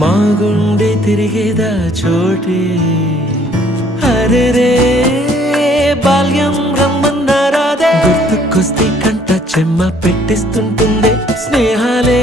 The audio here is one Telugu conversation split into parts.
మా గుండె తిరిగేదా చోటి అరే రే బాల్యం రమ్మన్నారాదే గుర్తుకొస్తే కంట చెమ్మ పెట్టిస్తుంటుందే స్నేహాలే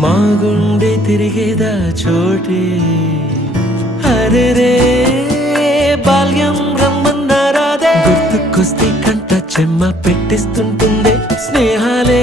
మా గుండె తిరిగేదా చోటే అరే రే బాల్యం రమ్మన్నారాదే గుర్తుకొస్తే కంట చెమ్మ పెట్టిస్తుంటుందే స్నేహాలే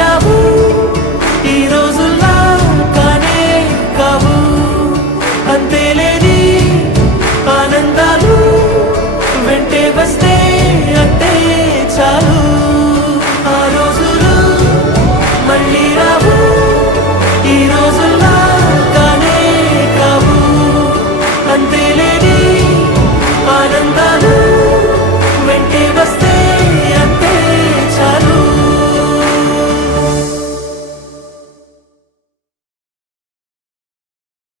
Tiramos